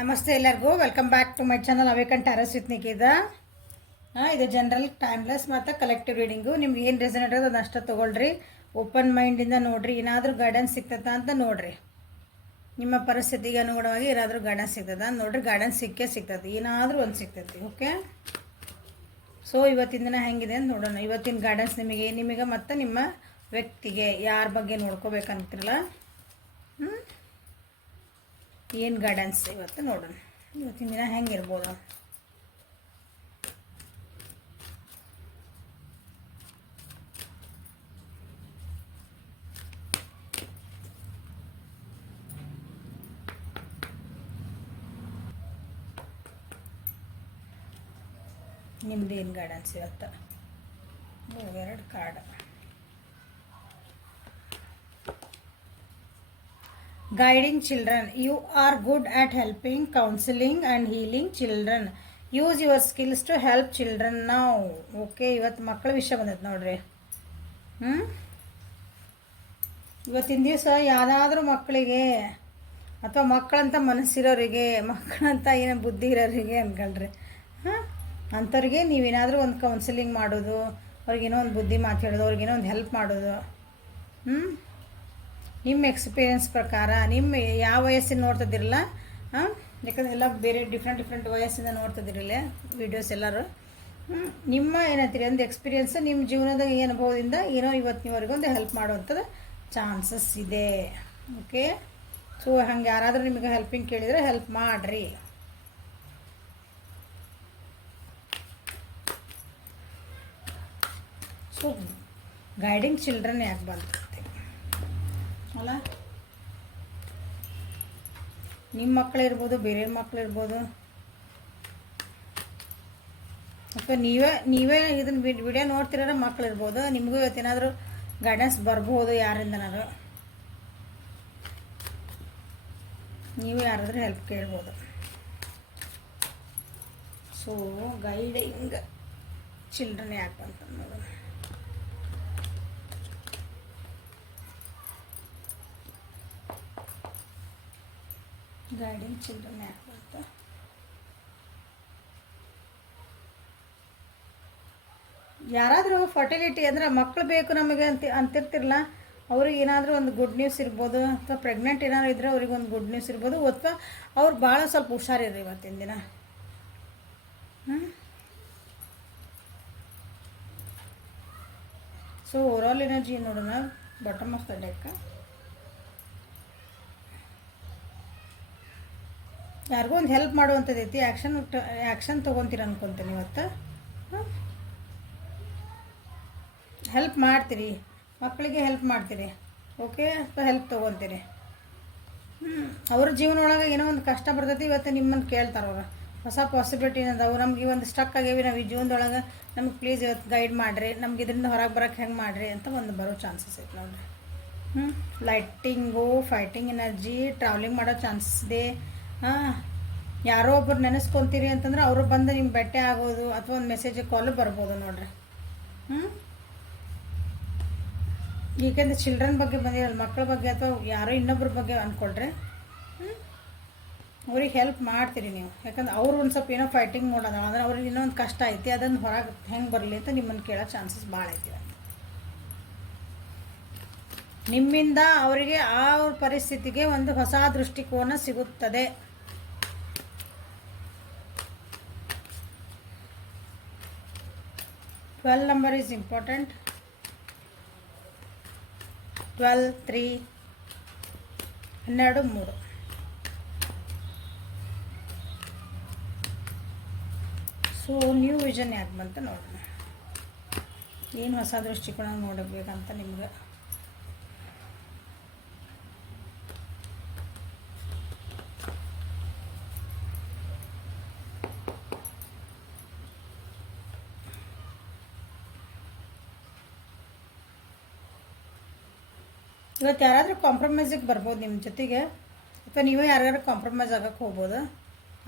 ನಮಸ್ತೆ ಎಲ್ಲರಿಗೂ. Welcome back to my channel awaken tarots with ಹಾಂ, ಇದು ಜನರಲ್ ಟೈಮ್ಲೆಸ್ ಮತ್ತು ಕಲೆಕ್ಟಿವ್ ರೀಡಿಂಗು ನಿಮ್ಗೆ ಏನು ರೀಸನ್ ಇರೋದು ಅದನ್ನ ಅಷ್ಟೇ ತೊಗೊಳ್ರಿ. ಓಪನ್ ಮೈಂಡಿಂದ ನೋಡಿರಿ, ಏನಾದರೂ ಗೈಡೆನ್ಸ್ ಸಿಗ್ತದ ಅಂತ ನೋಡಿರಿ. ನಿಮ್ಮ ಪರಿಸ್ಥಿತಿಗೆ ಅನುಗುಣವಾಗಿ ಏನಾದರೂ ಗೈಡೆನ್ಸ್ ಸಿಗ್ತದ ನೋಡ್ರಿ. ಗೈಡೆನ್ಸ್ ಸಿಕ್ಕೇ ಸಿಗ್ತದೆ, ಏನಾದರೂ ಒಂದು ಸಿಗ್ತೈತಿ ಓಕೆ ಸೊ ಇವತ್ತಿನ ದಿನ ಹೆಂಗಿದೆ ಅಂತ ನೋಡೋಣ. ಇವತ್ತಿನ ಗೈಡೆನ್ಸ್ ನಿಮಗೆ ನಿಮಗೆ ಮತ್ತು ನಿಮ್ಮ ವ್ಯಕ್ತಿಗೆ ಯಾರ ಬಗ್ಗೆ ನೋಡ್ಕೋಬೇಕಂತಿರಲ್ಲ? ಹ್ಞೂ ಏನು ಗೈಡೆನ್ಸ್ ಇವತ್ತು ನೋಡೋಣ. ಇವತ್ತಿನ ದಿನ ಹೆಂಗಿರ್ಬೋದು ನಿಮ್ದು ಏನು ಗೈಡೆನ್ಸ್ ಇವತ್ತು? ಎರಡು card guiding children. You are good at helping, counseling and healing children. Use your skills to help children now. Okay ಇವತ್ತು ಮಕ್ಕಳ ವಿಷಯ ಬಂದೈತೆ ನೋಡ್ರಿ. ಹ್ಞೂ ಇವತ್ತಿನ ದಿವಸ ಯಾವುದಾದ್ರೂ ಮಕ್ಕಳಿಗೆ ಅಥವಾ ಮಕ್ಕಳಂತ ಮನಸ್ಸಿರೋರಿಗೆ, ಮಕ್ಕಳಂತ ಏನೋ ಬುದ್ಧಿ ಇರೋರಿಗೆ ಅನ್ಕೊಳ್ರಿ ಹಾಂ? ಅಂಥವ್ರಿಗೆ ನೀವೇನಾದರೂ ಒಂದು ಕೌನ್ಸಿಲಿಂಗ್ ಮಾಡೋದು ಅವ್ರಿಗೇನೋ ಒಂದು ಬುದ್ಧಿ ಮಾತಾಡೋದು ಅವ್ರಿಗೇನೋ ಒಂದು ಹೆಲ್ಪ್ ಮಾಡೋದು. ಹ್ಞೂ ನಿಮ್ಮ ಎಕ್ಸ್ಪೀರಿಯನ್ಸ್ ಪ್ರಕಾರ, ನಿಮ್ಮ ಯಾವ ವಯಸ್ಸಿನ ನೋಡ್ತಿದ್ದಿರಲ್ಲ, ಹಾಂ? ಯಾಕಂದ್ರೆ ಎಲ್ಲ ಬೇರೆ ಡಿಫ್ರೆಂಟ್ ಡಿಫ್ರೆಂಟ್ ವಯಸ್ಸಿಂದ ನೋಡ್ತಿದ್ದಿರಲ್ಲ ವೀಡಿಯೋಸ್ ಎಲ್ಲರೂ. ನಿಮ್ಮ ಏನಂತೀರಿ? ಒಂದು ಎಕ್ಸ್ಪೀರಿಯನ್ಸ್ ನಿಮ್ಮ ಜೀವನದ ಈ ಅನುಭವದಿಂದ ಏನೋ ಇವತ್ತಿನವರೆಗೂ ಒಂದು ಹೆಲ್ಪ್ ಮಾಡುವಂಥದ್ದು ಚಾನ್ಸಸ್ ಇದೆ. ಓಕೆ ಸೊ ಹಂಗೆ ಯಾರಾದರೂ ನಿಮಗೆ ಹೆಲ್ಪಿಂಗ್ ಕೇಳಿದರೆ ಹೆಲ್ಪ್ ಮಾಡಿರಿ. ಸೊ ಗೈಡಿಂಗ್ ಚಿಲ್ಡ್ರನ್ ಯಾಕೆ ಬಂದಿರುತ್ತೆ ಅಲ್ಲ? ನಿಮ್ಮ ಮಕ್ಕಳಿರ್ಬೋದು ಬೇರೆ ಮಕ್ಕಳಿರ್ಬೋದು ಅಥವಾ ನೀವೇ ನೀವೇ ಇದನ್ನ ವಿಡಿಯೋ ನೋಡ್ತಿರೋ ಮಕ್ಕಳಿರ್ಬೋದು ನಿಮಗೂ ಇವತ್ತೇನಾದರೂ ಗೈಡೆನ್ಸ್ ಬರ್ಬೋದು ಯಾರಿಂದನಾದ್ರು. ನೀವು ಯಾರಾದರೂ ಹೆಲ್ಪ್ ಕೇಳ್ಬೋದು. ಸೊ ಗೈಡಿಂಗ್ ಚಿಲ್ಡ್ರನ್ ಯಾಕೆ ಅಂತ ನೋಡೋಣ ಗೈಡಿಂಗ್ ಚಿಲ್ಡ್ರನ್ ಆ್ಯಪ್ ಅಂತ. ಯಾರಾದರೂ ಫರ್ಟಿಲಿಟಿ ಅಂದರೆ ಮಕ್ಕಳು ಬೇಕು ನಮಗೆ ಅಂತ ಅಂತಿರ್ತಿರಲ್ಲ ಅವ್ರಿಗೆ ಏನಾದರೂ ಒಂದು ಗುಡ್ ನ್ಯೂಸ್ ಇರ್ಬೋದು, ಅಥವಾ ಪ್ರೆಗ್ನೆಂಟ್ ಏನಾದ್ರು ಇದ್ದರೆ ಅವ್ರಿಗೆ ಒಂದು ಗುಡ್ ನ್ಯೂಸ್ ಇರ್ಬೋದು, ಅಥವಾ ಅವ್ರು ಭಾಳ ಸ್ವಲ್ಪ ಹುಷಾರಿರ್ರಿ ಇವತ್ತಿನ ದಿನ. ಸೊ ಓವರಾಲ್ ಎನರ್ಜಿ ನೋಡೋಣ ಬಾಟಮ್ ಆಫ್ ದ ಡೆಕ್ಕ ಯಾರಿಗೂ ಒಂದು ಹೆಲ್ಪ್ ಮಾಡುವಂಥದ್ದು ಐತಿ ಆ್ಯಕ್ಷನ್ ಆ್ಯಕ್ಷನ್ ತೊಗೊತೀರ ಅನ್ಕೊತೀನಿ ಇವತ್ತು ಹೆಲ್ಪ್ ಮಾಡ್ತೀರಿ ಮಕ್ಕಳಿಗೆ ಹೆಲ್ಪ್ ಮಾಡ್ತೀರಿ ಓಕೆ ಅಥವಾ ಹೆಲ್ಪ್ ತೊಗೊತೀರಿ. ಅವ್ರ ಜೀವನ ಒಳಗೆ ಏನೋ ಒಂದು ಕಷ್ಟ ಬರ್ತೈತಿ, ಇವತ್ತು ನಿಮ್ಮನ್ನು ಕೇಳ್ತಾರೆ ಅವ್ರು. ಹೊಸ ಪಾಸಿಬಿಲಿಟಿ ಅದಾವೆ ನಮ್ಗೆ ಒಂದು ಸ್ಟಕ್ ಆಗೇವಿ ನಾವು ಈ ಜೀವನದೊಳಗೆ ನಮ್ಗೆ ಪ್ಲೀಸ್ ಇವತ್ತು ಗೈಡ್ ಮಾಡಿರಿ, ನಮ್ಗೆ ಇದರಿಂದ ಹೊರಗೆ ಬರೋಕ್ಕೆ ಹೆಂಗೆ ಮಾಡಿರಿ ಅಂತ ಒಂದು ಬರೋ ಚಾನ್ಸಸ್ ಐತೆ ನೋಡಿರಿ. ಹ್ಞೂ ಲೈಟಿಂಗು ಫೈಟಿಂಗ್ ಎನರ್ಜಿ ಟ್ರಾವೆಲಿಂಗ್ ಮಾಡೋ ಚಾನ್ಸಸ್ ಇದೆ. ಹಾಂ, ಯಾರೋ ಒಬ್ಬರು ನೆನೆಸ್ಕೊಂತೀರಿ ಅಂತಂದ್ರೆ ಅವರು ಬಂದು ನಿಮ್ಮ ಬೆಟ್ಟೆ ಆಗೋದು ಅಥವಾ ಒಂದು ಮೆಸೇಜ್ ಕಾಲ್ ಬರ್ಬೋದು ನೋಡ್ರಿ. ಹ್ಞೂ ಈಗಂದ್ರೆ ಚಿಲ್ಡ್ರನ್ ಬಗ್ಗೆ ಬಂದಿರಲ್ಲ ಮಕ್ಕಳ ಬಗ್ಗೆ ಅಥವಾ ಯಾರೋ ಇನ್ನೊಬ್ಬರ ಬಗ್ಗೆ ಅಂದ್ಕೊಳ್ರಿ ಹ್ಞೂ ಅವ್ರಿಗೆ ಹೆಲ್ಪ್ ಮಾಡ್ತೀರಿ ನೀವು. ಯಾಕಂದ್ರೆ ಅವ್ರು ಒಂದು ಸ್ವಲ್ಪ ಏನೋ ಫೈಟಿಂಗ್ ಮಾಡೋದ ಅಂದ್ರೆ ಅವ್ರಿಗೆ ಇನ್ನೊಂದು ಕಷ್ಟ ಐತಿ, ಅದನ್ನು ಹೊರಗೆ ಹೆಂಗೆ ಬರಲಿ ಅಂತ ನಿಮ್ಮನ್ನು ಕೇಳೋ ಚಾನ್ಸಸ್ ಭಾಳ ಐತಿ ನಿಮ್ಮಿಂದ ಅವರಿಗೆ ಆ ಪರಿಸ್ಥಿತಿಗೆ ಒಂದು ಹೊಸ ದೃಷ್ಟಿಕೋನ ಸಿಗುತ್ತದೆ. Twelve number is important twelve three ಹನ್ನೆರಡು, ಮೂರು. ಸೊ ನ್ಯೂ ವಿಷನ್ ಯಾಕೆ ಬಂತ ನೋಡೋಣ. ಏನು ಹೊಸ ದೃಷ್ಟಿಕೋನ ನೋಡಬೇಕಂತ ನಿಮ್ಗೆ ಇವತ್ತು ಯಾರಾದರೂ ಕಾಂಪ್ರಮೈಸಿಗೆ ಬರ್ಬೋದು ನಿಮ್ಮ ಜೊತೆಗೆ, ಅಥವಾ ನೀವೇ ಯಾರ್ಯಾರು ಕಾಂಪ್ರಮೈಸ್ ಆಗಕ್ಕೆ ಹೋಗ್ಬೋದು.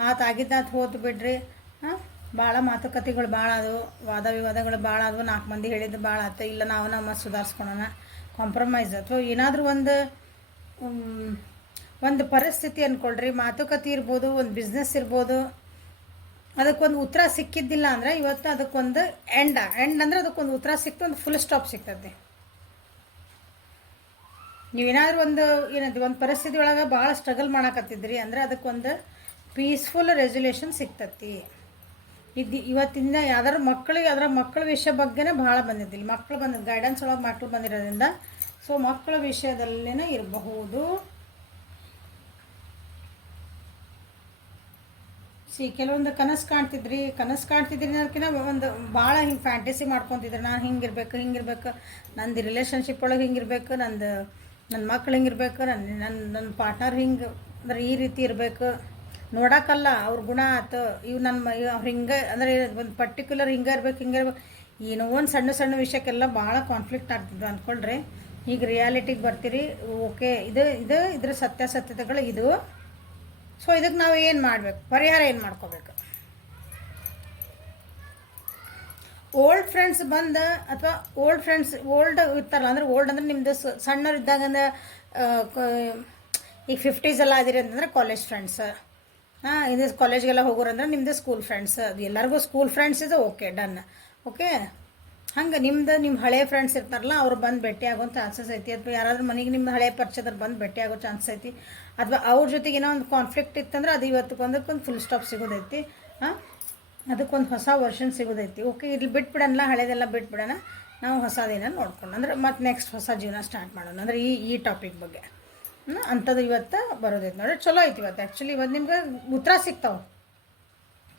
ಆತು ಆಗಿದ್ದಾತು ಹೋತು ಬಿಡ್ರಿ. ಹಾಂ? ಭಾಳ ಮಾತುಕತೆಗಳು ಭಾಳ ಆದವು. ವಾದ ವಿವಾದಗಳು ಭಾಳ ಆದವು. ನಾಲ್ಕು ಮಂದಿ ಹೇಳಿದ್ದು ಭಾಳ ಆಯ್ತು ಇಲ್ಲ, ನಾವು ನಮ್ಮ ಸುಧಾರಿಸ್ಕೊಳೋಣ. ಕಾಂಪ್ರಮೈಸ್ ಅಥವಾ ಏನಾದರೂ ಒಂದು ಒಂದು ಪರಿಸ್ಥಿತಿ ಅಂದ್ಕೊಳ್ರಿ ಮಾತುಕತೆ ಇರ್ಬೋದು, ಒಂದು ಬಿಸ್ನೆಸ್ ಇರ್ಬೋದು. ಅದಕ್ಕೊಂದು ಉತ್ತರ ಸಿಕ್ಕಿದ್ದಿಲ್ಲ ಅಂದರೆ ಇವತ್ತು ಅದಕ್ಕೊಂದು ಎಂಡ ಎಂಡ್ ಅಂದರೆ ಅದಕ್ಕೊಂದು ಉತ್ತರ ಸಿಕ್ತು, ಒಂದು ಫುಲ್ ಸ್ಟಾಪ್ ಸಿಗ್ತದೆ ನೀವೇನಾದ್ರೂ ಒಂದು ಏನಂತ ಒಂದು ಪರಿಸ್ಥಿತಿ ಒಳಗೆ ಭಾಳ ಸ್ಟ್ರಗಲ್ ಮಾಡಕತ್ತಿದ್ರಿ ಅಂದ್ರೆ ಅದಕ್ಕೊಂದು ಪೀಸ್ಫುಲ್ ರೆಸೊಲ್ಯೂಷನ್ ಸಿಗ್ತತಿ. ಇದು ಇವತ್ತಿಂದ ಯಾವ್ದಾದ್ರು ಮಕ್ಕಳಿಗೆ ಅದರ ಮಕ್ಕಳ ವಿಷಯ ಬಗ್ಗೆನೇ ಭಾಳ ಬಂದಿದ್ದಿಲ್ಲ. ಮಕ್ಕಳು ಬಂದ ಗೈಡೆನ್ಸ್ ಒಳಗೆ ಮಕ್ಕಳು ಬಂದಿರೋದ್ರಿಂದ ಸೊ ಮಕ್ಕಳ ವಿಷಯದಲ್ಲೇ ಇರಬಹುದು. ಸಿ, ಕೆಲವೊಂದು ಕನಸು ಕಾಣ್ತಿದ್ರಿ ಕನಸು ಕಾಣ್ತಿದ್ರಿ ಅನ್ನೋದಕ್ಕಿಂತ ಒಂದು ಭಾಳ ಹಿಂಗೆ ಫ್ಯಾಂಟಸಿ ಮಾಡ್ಕೊತಿದ್ರಿ. ನಾನು ಹಿಂಗಿರ್ಬೇಕು ಹಿಂಗಿರ್ಬೇಕು, ನಂದು ರಿಲೇಷನ್ಶಿಪ್ ಒಳಗೆ ಹಿಂಗಿರ್ಬೇಕು, ನಂದು ನನ್ನ ಮಕ್ಳು ಹಿಂಗಿರ್ಬೇಕು ನನ್ನ ನನ್ನ ನನ್ನ ಪಾರ್ಟ್ನರ್ ಹಿಂಗೆ ಅಂದ್ರೆ ಈ ರೀತಿ ಇರಬೇಕು. ನೋಡೋಕ್ಕಲ್ಲ ಅವ್ರ ಗುಣ ಆತು. ಇವು ನನ್ನ ಅವ್ರು ಹಿಂಗೆ ಅಂದರೆ ಒಂದು ಪರ್ಟಿಕ್ಯುಲರ್ ಹಿಂಗೆ ಇರ್ಬೇಕು ಹಿಂಗೆ ಇರ್ಬೇಕು. ಏನೋ ಒಂದು ಸಣ್ಣ ಸಣ್ಣ ವಿಷಯಕ್ಕೆಲ್ಲ ಭಾಳ ಕಾನ್ಫ್ಲಿಕ್ಟ್ ಆಗ್ತಿದ್ವು ಅಂದ್ಕೊಳ್ರಿ ಈಗ ರಿಯಾಲಿಟಿಗೆ ಬರ್ತೀರಿ, ಓಕೆ, ಇದು ಇದು ಇದ್ರ ಸತ್ಯಾಸತ್ಯತೆಗಳು ಇದು. ಸೊ ಇದಕ್ಕೆ ನಾವು ಏನು ಮಾಡಬೇಕು? ಪರಿಹಾರ ಏನು ಮಾಡ್ಕೋಬೇಕು? ಓಲ್ಡ್ ಫ್ರೆಂಡ್ಸ್ ಬಂದ ಅಥವಾ ಓಲ್ಡ್ ಫ್ರೆಂಡ್ಸ್ ಓಲ್ಡ್ ಇರ್ತಾರಲ್ಲ ಅಂದ್ರೆ ಓಲ್ಡ್ ಅಂದ್ರೆ ಸಣ್ಣವ್ರು ಇದ್ದಾಗ ಈಗ ಫಿಫ್ಟೀಸ್ ಎಲ್ಲ ಅದಿರಿ ಅಂತಂದ್ರೆ ಕಾಲೇಜ್ ಫ್ರೆಂಡ್ಸ್ ಹಾಂ, ಇದು ಕಾಲೇಜ್ಗೆಲ್ಲ ಹೋಗೋರಂದ್ರೆ ನಿಮ್ಮದು ಸ್ಕೂಲ್ ಫ್ರೆಂಡ್ಸ್ ಅದು ಎಲ್ಲರಿಗೂ ಸ್ಕೂಲ್ ಫ್ರೆಂಡ್ಸ್ ಇದು ಓಕೆ ಡನ್ ಓಕೆ ಹಂಗೆ ನಿಮ್ದು ನಿಮ್ಮ ಹಳೆ ಫ್ರೆಂಡ್ಸ್ ಇರ್ತಾರಲ್ಲ, ಅವ್ರು ಬಂದು ಭೇಟಿ ಆಗೋ ಚಾನ್ಸಸ್ ಐತಿ. ಅಥವಾ ಯಾರಾದ್ರೂ ಮನೆಗೆ ನಿಮ್ಮ ಹಳೆ ಪರಿಚಯದಲ್ಲಿ ಬಂದು ಭೇಟಿ ಆಗೋ ಚಾನ್ಸ್ ಐತಿ. ಅಥವಾ ಅವ್ರ ಜೊತೆಗೆ ಏನೋ ಒಂದು ಕಾನ್ಫ್ಲಿಕ್ಟ್ ಇತ್ತಂದ್ರೆ ಅದು ಇವತ್ತಕ್ಕೊಂದಕ್ಕೊಂದು ಫುಲ್ ಸ್ಟಾಪ್ ಸಿಗೋದೈತಿ. ಹಾಂ? ಅದಕ್ಕೊಂದು ಹೊಸ ವರ್ಷನ್ ಸಿಗೋದೈತಿ. ಓಕೆ ಇಲ್ಲಿ ಬಿಟ್ಬಿಡೋಣ ಹಳೇದೆಲ್ಲ ಬಿಟ್ಬಿಡೋಣ. ನಾವು ಹೊಸದೇನ ನೋಡ್ಕೊಂಡು, ಅಂದ್ರೆ ಮತ್ತೆ ನೆಕ್ಸ್ಟ್ ಹೊಸ ಜೀವನ ಸ್ಟಾರ್ಟ್ ಮಾಡೋಣ. ಅಂದ್ರೆ ಈ ಈ ಟಾಪಿಕ್ ಬಗ್ಗೆ. ಅಂಥದ್ದು ಇವತ್ತು ಬರೋದೈತೆ ನೋಡಿ ಚಲೋ ಐತಿ ಇವತ್ತು. ಆ್ಯಕ್ಚುಲಿ ಇವತ್ತು ನಿಮ್ಗೆ ಉತ್ತರ ಸಿಗ್ತಾವೆ.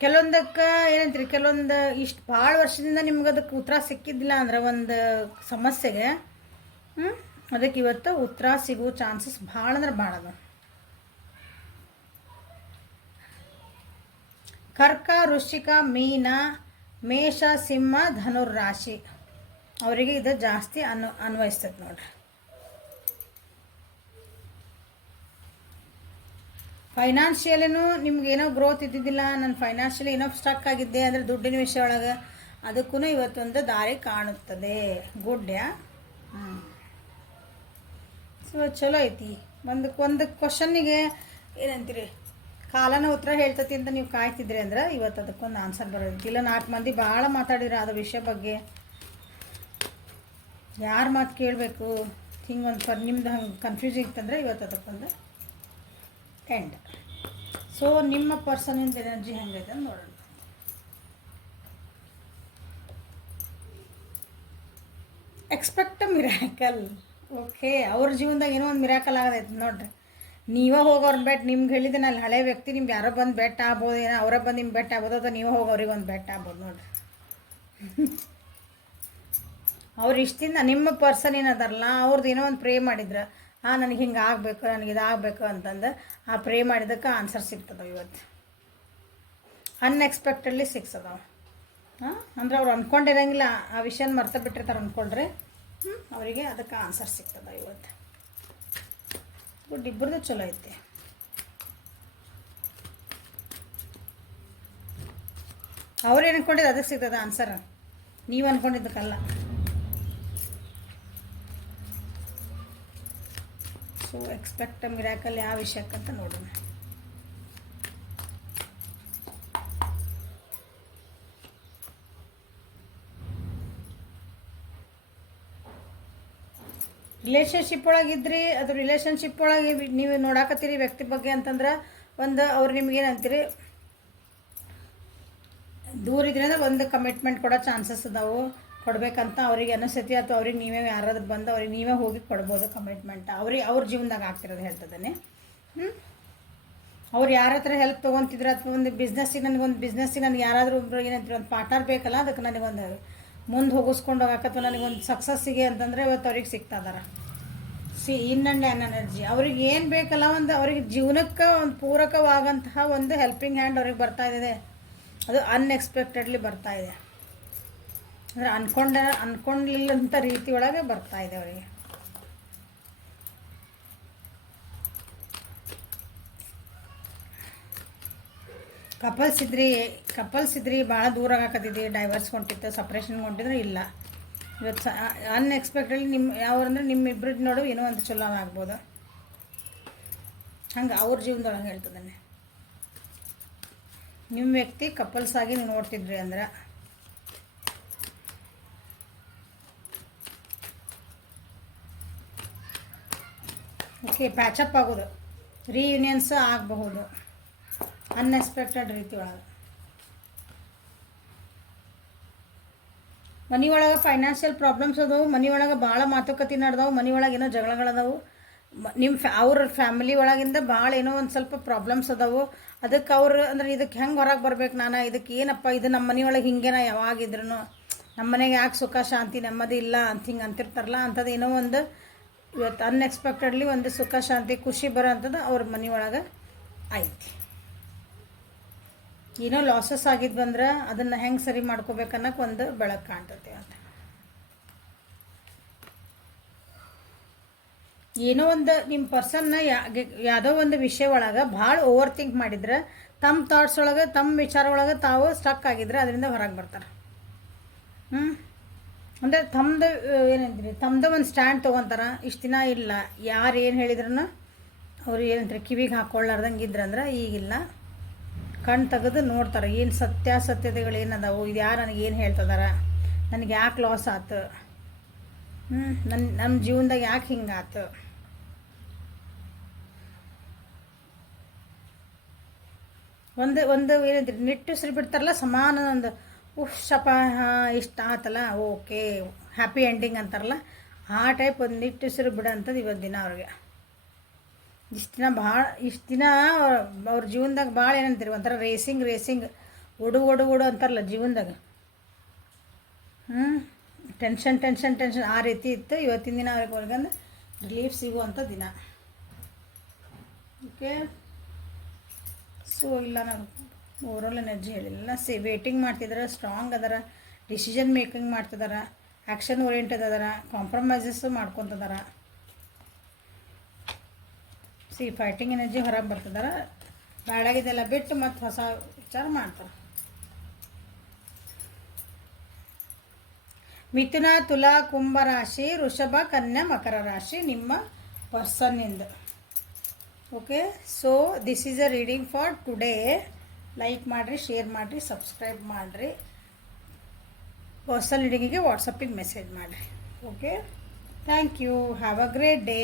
ಕೆಲವೊಂದಕ್ಕೆ ಏನಂತೀರಿ? ಕೆಲವೊಂದು ಇಷ್ಟು ಭಾಳ ವರ್ಷದಿಂದ ನಿಮ್ಗೆ ಅದಕ್ಕೆ ಉತ್ತರ ಸಿಕ್ಕಿದ್ದಿಲ್ಲ ಅಂದ್ರೆ ಒಂದು ಸಮಸ್ಯೆಗೆ ಅದಕ್ಕೆ ಇವತ್ತು ಉತ್ತರ ಸಿಗೋ ಚಾನ್ಸಸ್ ಭಾಳ ಅಂದ್ರೆ ಭಾಳ ಅದ ಕರ್ಕ, ವೃಶ್ಚಿಕ, ಮೀನ, ಮೇಷ, ಸಿಂಹ ಧನುರ್ ರಾಶಿ ಅವರಿಗೆ ಇದು ಜಾಸ್ತಿ ಅನು, ಅನ್ವಯಿಸ್ತದೆ ನೋಡ್ರಿ. ಫೈನಾನ್ಷಿಯಲಿನೂ ನಿಮ್ಗೆ ಏನೋ ಗ್ರೋತ್ ಇದ್ದಿದ್ದಿಲ್ಲ, ನಾನು ಫೈನಾನ್ಷಿಯಲಿ ಏನೋ ಸ್ಟಕ್ ಆಗಿದ್ದೆ, ಅಂದರೆ ದುಡ್ಡಿನ ವಿಷಯ ಒಳಗೆ ಅದಕ್ಕೂ ಇವತ್ತೊಂದು ದಾರಿ ಕಾಣುತ್ತದೆ. ಗುಡ್ಡ್ಯಾ ಹ್ಞೂ ಸೊ ಚಲೋ ಐತಿ. ಒಂದು ಒಂದು ಕ್ವಶನ್ನಿಗೆ ಏನಂತೀರಿ? ಕಾಲನ ಉತ್ತರ ಹೇಳ್ತತಿ ಅಂತ ನೀವು ಕಾಯ್ತಿದ್ರಿ ಅಂದ್ರೆ ಇವತ್ತು ಅದಕ್ಕೊಂದು ಆನ್ಸರ್ ಬರೋದಿತ್ತು ಇಲ್ಲ, ನಾಲ್ಕು ಮಂದಿ ಭಾಳ ಮಾತಾಡಿರ ಅದು ವಿಷಯ ಬಗ್ಗೆ. ಯಾರ ಮಾತು ಕೇಳಬೇಕು? ಹಿಂಗೆ ಒಂದು ಫರ್ ನಿಮ್ದು ಹಂಗೆ ಕನ್ಫ್ಯೂಸ್ ಇತ್ತಂದ್ರೆ ಇವತ್ತು ಅದಕ್ಕೊಂದು ಎಂಡ್ ಸೊ ನಿಮ್ಮ ಪರ್ಸನಿಂದ ಎನರ್ಜಿ ಹೆಂಗೈತೆ ಅಂತ ನೋಡೋಣ. ಎಕ್ಸ್ಪೆಕ್ಟ್ ಮಿರಾಕಲ್ ಓಕೆ ಅವ್ರ ಜೀವನದಾಗ ಏನೋ ಒಂದು ಮಿರಾಕಲ್ ಆಗದೈತೆ ನೋಡ್ರಿ. ನೀವೇ ಹೋಗೋರ್ ಬೆಟ್, ನಿಮ್ಗೆ ಹೇಳಿದೆ ನಾನು ಹಳೆ ವ್ಯಕ್ತಿ, ನಿಮ್ಗೆ ಯಾರೋ ಬಂದು ಬೆಟ್ ಆಗ್ಬೋದು, ಏನೋ ಅವರ ಬಂದು ನಿಮ್ಮ ಬೆಟ್ ಆಗ್ಬೋದು ಅಥವಾ ನೀವೇ ಹೋಗಿ ಅವ್ರಿಗೆ ಒಂದು ಬೆಟ್ ಆಗ್ಬೋದು ನೋಡ್ರಿ ಅವ್ರು ಇಷ್ಟಿಂದ ನಿಮ್ಮ ಪರ್ಸನ್ ಏನದಾರಲ್ಲ ಅವ್ರದ್ದು ಏನೋ ಒಂದು ಪ್ರೇ ಮಾಡಿದ್ರೆ ಹಾಂ ನನಗೆ ಹಿಂಗೆ ಆಗಬೇಕು, ನನಗೆ ಇದಾಗಬೇಕು ಅಂತಂದು ಆ ಪ್ರೇ ಮಾಡಿದ್ದಕ್ಕೆ ಆನ್ಸರ್ ಸಿಗ್ತದೆ ಇವತ್ತು. ಅನ್ಎಕ್ಸ್ಪೆಕ್ಟೆಡ್ಲಿ ಸಿಕ್ಸದವ ಹಾಂ? ಅಂದ್ರೆ ಅವ್ರು ಅಂದ್ಕೊಂಡಿರಂಗಿಲ್ಲ ಆ ವಿಷಯನ ಮರ್ತ ಬಿಟ್ಟಿರ್ತಾರೆ ಅಂದ್ಕೊಂಡ್ರೆ ಅವರಿಗೆ ಅದಕ್ಕೆ ಆನ್ಸರ್ ಸಿಗ್ತದೆ ಇವತ್ತು. ಗುಡ್ ಇಬ್ಬರದು ಚಲೋ ಐತೆ. ಅವ್ರು ಏನು ಅನ್ಕೊಂಡಿದ್ದು ಅದಕ್ಕೆ ಸಿಗ್ತದೆ ಆನ್ಸರ್ ನೀವು ಅಂದ್ಕೊಂಡಿದ್ದಕ್ಕಲ್ಲ ಸೊ ಎಕ್ಸ್ಪೆಕ್ಟ್ ಮಿರಾಕಲ್ ಯಾವ ವಿಷಯಕ್ಕಂತ ನೋಡೋಣ. ರಿಲೇಷನ್ಶಿಪ್ ಒಳಗಿದ್ರಿ ಅದು ರಿಲೇಷನ್ಶಿಪ್ ಒಳಗೆ ನೀವು ನೋಡಾಕತ್ತೀರಿ ವ್ಯಕ್ತಿ ಬಗ್ಗೆ ಅಂತಂದ್ರೆ ಒಂದು ಅವ್ರು ನಿಮ್ಗೆ ಅಂತೀರಿ? ದೂರ ಇದ್ರಿಂದ ಒಂದು ಕಮಿಟ್ಮೆಂಟ್ ಕೊಡೋ ಚಾನ್ಸಸ್ ಅದಾವು. ಕೊಡ್ಬೇಕಂತ ಅವ್ರಿಗೆ ಅನಿಸ್ತೈತಿ, ಅಥವಾ ಅವ್ರಿಗೆ ನೀವೇ ಯಾರಾದ್ರೂ ಬಂದು ಅವ್ರಿಗೆ ನೀವೇ ಹೋಗಿ ಕೊಡ್ಬೋದು ಕಮಿಟ್ಮೆಂಟ್ ಅವ್ರಿಗೆ ಅವ್ರ ಜೀವನದಾಗ ಆಗ್ತಿರೋದು ಹೇಳ್ತದೇನೆ. ಹ್ಞೂ ಅವ್ರು ಯಾರ ಹತ್ರ ಹೆಲ್ಪ್ ತೊಗೊತಿದ್ರು, ಅಥವಾ ಒಂದು ಬಿಸ್ನೆಸ್ಸಿಗೆ ನನಗೆ ಒಂದು ಬಿಸ್ನೆಸ್ಸಿಗೆ ನನಗೆ ಯಾರಾದರೂ ಒಬ್ಬರು ಏನಂತೀರಿ, ಒಂದು ಪಾರ್ಟ್ನರ್ ಬೇಕಲ್ಲ, ಅದಕ್ಕೆ ನನಗೊಂದು ಮುಂದೆ ಹೋಗಿಸ್ಕೊಂಡು ಹೋಗಕ್ಕೆ ಅಥವಾ ನನಗೊಂದು ಸಕ್ಸಸ್ಸಿಗೆ ಅಂತಂದರೆ ಇವತ್ತು ಅವ್ರಿಗೆ ಸಿಗ್ತಾ ಇದಾರೆ. See in and an energy. ಅವ್ರಿಗೆ ಏನು ಬೇಕಲ್ಲ, ಒಂದು ಅವ್ರಿಗೆ ಜೀವನಕ್ಕೆ ಒಂದು ಪೂರಕವಾಗಂತಹ ಒಂದು ಹೆಲ್ಪಿಂಗ್ ಹ್ಯಾಂಡ್ ಅವ್ರಿಗೆ ಬರ್ತಾ ಇದೆ. ಅದು ಅನ್ಎಕ್ಸ್ಪೆಕ್ಟೆಡ್ಲಿ ಬರ್ತಾ ಇದೆ. ಅಂದರೆ ಅಂದ್ಕೊಂಡ ಅಂದ್ಕೊಂಡಿಲ್ಲಂಥ ರೀತಿ ಒಳಗೆ ಬರ್ತಾ ಇದೆ ಅವರಿಗೆ. ಕಪಲ್ಸ್ ಇದ್ರಿ ಕಪಲ್ಸ್ ಇದ್ರಿ ಭಾಳ ದೂರ ಆಗಾಕತ್ತಿದ್ರಿ ಡೈವರ್ಸ್ ಹೊಂಟಿತ್ತು ಸಪ್ರೇಷನ್ ಹೊಂಟಿದ್ರೆ ಇಲ್ಲ. ಇವತ್ತು ಅನ್ಎಕ್ಸ್ಪೆಕ್ಟೆಡ್ಲಿ ನಿಮ್ಮ ಯಾವಂದ್ರೆ ನಿಮ್ಮ ಇಬ್ಬರದ್ದು ನೋಡು ಏನೋ ಒಂದು ಚಲೋ ಆಗ್ಬೋದು. ಹಂಗೆ ಅವ್ರ ಜೀವನದೊಳಗೆ ಹೇಳ್ತದನ್ನೇ ನಿಮ್ಮ ವ್ಯಕ್ತಿ ಕಪಲ್ಸ್ ಆಗಿ ನೀವು ನೋಡ್ತಿದ್ರಿ ಅಂದ್ರೆ? ಓಕೆ ಪ್ಯಾಚಪ್ ಆಗೋದು. ರೀಯೂನಿಯನ್ಸ್ ಆಗಬಹುದು. ಅನ್ಎಕ್ಸ್ಪೆಕ್ಟೆಡ್ ರೀತಿ ಒಳಗೆ. ಮನೆ ಒಳಗೆ ಫೈನಾನ್ಷಿಯಲ್ ಪ್ರಾಬ್ಲಮ್ಸ್ ಅದಾವು, ಮನೆ ಒಳಗೆ ಭಾಳ ಮಾತುಕತೆ ನಡೆದವು, ಮನೆ ಒಳಗೆ ಏನೋ ಜಗಳಗಳದಾವು ನಿಮ್ಮ ಫ್ಯಾ ಅವ್ರ ಫ್ಯಾಮಿಲಿ ಒಳಗಿಂದ ಭಾಳ ಏನೋ ಒಂದು ಸ್ವಲ್ಪ ಪ್ರಾಬ್ಲಮ್ಸ್ ಅದಾವು. ಅದಕ್ಕೆ ಅವ್ರು, ಅಂದ್ರೆ ಇದಕ್ಕೆ ಹೆಂಗೆ ಹೊರಗೆ ಬರ್ಬೇಕು ನಾನು? ಇದಕ್ಕೆ ಏನಪ್ಪ ಇದು ನಮ್ಮ ಮನೆ ಒಳಗೆ ಹಿಂಗೇನ ಯಾವಾಗಿದ್ರು ನಮ್ಮ ಮನೆಗೆ ಯಾಕೆ ಸುಖ, ಶಾಂತಿ, ನೆಮ್ಮದಿ ಇಲ್ಲ ಅಂತ ಹಿಂಗೆ ಅಂತಿರ್ತಾರಲ್ಲ ಅಂಥದ್ದು ಏನೋ ಒಂದು ಇವತ್ತು ಅನ್ಎಕ್ಸ್ಪೆಕ್ಟೆಡ್ಲಿ ಒಂದು ಸುಖ, ಶಾಂತಿ, ಖುಷಿ ಬರೋ ಅಂಥದ್ದು ಅವ್ರ ಮನೆಯೊಳಗೆ ಐತಿ. ಏನೋ ಲಾಸಸ್ ಆಗಿದ್ದು ಬಂದ್ರೆ ಅದನ್ನು ಹೆಂಗೆ ಸರಿ ಮಾಡ್ಕೋಬೇಕನ್ನಕ್ಕೆ ಒಂದು ಬೆಳಕು ಕಾಣ್ತೈತಿ ಅಂತ. ಏನೋ ಒಂದು ನಿಮ್ಮ ಪರ್ಸನ್ನ ಯಾವುದೋ ಒಂದು ವಿಷಯ ಒಳಗೆ ಭಾಳ ಓವರ್ ಥಿಂಕ್ ಮಾಡಿದ್ರೆ ತಮ್ಮ ಥಾಟ್ಸ್ ಒಳಗೆ ತಮ್ಮ ವಿಚಾರ ಒಳಗೆ ತಾವು ಸ್ಟಕ್ ಆಗಿದ್ರೆ ಅದರಿಂದ ಹೊರಗೆ ಬರ್ತಾರೆ. ಹ್ಞೂ ಅಂದರೆ ತಮ್ಮದು ಏನಂತೀರಿ ತಮ್ಮದು ಒಂದು ಸ್ಟ್ಯಾಂಡ್ ತೊಗೊತಾರೆ, ಇಷ್ಟು ದಿನ ಇಲ್ಲ, ಯಾರು ಏನು ಹೇಳಿದ್ರು ಅವ್ರು ಏನಂತಾರೆ, ಕಿವಿಗೆ ಹಾಕ್ಕೊಳ್ಳಾರ್ದಂಗೆ ಇದ್ರಂದ್ರೆ ಈಗಿಲ್ಲ. ಕಣ್ಣು ತೆಗೆದು ನೋಡ್ತಾರೆ, ಏನು ಸತ್ಯಾಸತ್ಯತೆಗಳು ಏನದಾವು, ಇದು ಯಾರು ನನಗೆ ಏನು ಹೇಳ್ತದಾರ? ನನಗೆ ಯಾಕೆ ಲಾಸ್ ಆತು? ಹ್ಞೂ ನನ್ನ ನಮ್ಮ ಜೀವನದಾಗ ಯಾಕೆ ಹಿಂಗಾತು ಒಂದು ಒಂದು ಏನಂತೀರಿ ನಿಟ್ಟುಸಿರು ಬಿಡ್ತಾರಲ್ಲ, ಸಮಾನ ಒಂದು, ಉಫ್, ಶಪ, ಹಾಂ, ಇಷ್ಟ ಆತಲ್ಲ, ಓಕೆ, ಹ್ಯಾಪಿ ಎಂಡಿಂಗ್ ಅಂತಾರಲ್ಲ, ಆ ಟೈಪ್ ಒಂದು ನಿಟ್ಟುಸಿರು ಬಿಡೋಂಥದ್ದು ಇವತ್ತು ದಿನ ಅವ್ರಿಗೆ. ಇಷ್ಟು ದಿನ ಭಾಳ, ಇಷ್ಟು ದಿನ ಅವ್ರ ಜೀವನದಾಗ ಭಾಳ ಏನಂತೀರಿ ಒಂಥರ ರೇಸಿಂಗ್ ರೇಸಿಂಗ್ ಓಡು ಓಡು ಓಡು ಅಂತಾರಲ್ಲ ಜೀವನದಾಗ. ಹ್ಞೂ ಟೆನ್ಷನ್ ಟೆನ್ಷನ್ ಟೆನ್ಷನ್ ಆ ರೀತಿ ಇತ್ತು. ಇವತ್ತಿನ ದಿನ ಅವ್ರಿಗೆ ಒಳಗಂದು ರಿಲೀಫ್ ಸಿಗುವಂಥ ದಿನ. ಓಕೆ ಸೊ ಇಲ್ಲ ನಾನು ಓವರಾಲ್ ಎನರ್ಜಿ ಹೇಳಿಲ್ಲ. ಸೇ ವೇಟಿಂಗ್ ಮಾಡ್ತಿದ್ದಾರೆ ಸ್ಟ್ರಾಂಗ್ ಅದರ ಡಿಸಿಷನ್ ಮೇಕಿಂಗ್ ಮಾಡ್ತಿದ್ದಾರೆ ಆ್ಯಕ್ಷನ್ ಓರಿಯೆಂಟೆಡ್ ಅದಾರ ಕಾಂಪ್ರಮೈಸಸ್ಸು ಮಾಡ್ಕೊತದಾರ. ಸಿ ಫೈಟಿಂಗ್ ಎನರ್ಜಿ ಹೊರಗೆ ಬರ್ತದಾರ ಬ್ಯಾಡಾಗಿದ್ದೆಲ್ಲ ಬಿಟ್ಟು ಮತ್ತು ಹೊಸ ವಿಚಾರ ಮಾಡ್ತಾರೆ. ಮಿಥುನ, ತುಲಾ, ಕುಂಭ ರಾಶಿ, ವೃಷಭ, ಕನ್ಯಾ, ಮಕರ ರಾಶಿ, ನಿಮ್ಮ ಪರ್ಸನ್ನಿಂದ okay so this is a reading for today like ಮಾಡಿರಿ ಶೇರ್ ಮಾಡಿರಿ ಸಬ್ಸ್ಕ್ರೈಬ್ ಮಾಡಿರಿ. ಪರ್ಸನಲ್ ರೀಡಿಂಗಿಗೆ ವಾಟ್ಸಪ್ಪಿಗೆ ಮೆಸೇಜ್ ಮಾಡಿರಿ. Okay thank you have a great day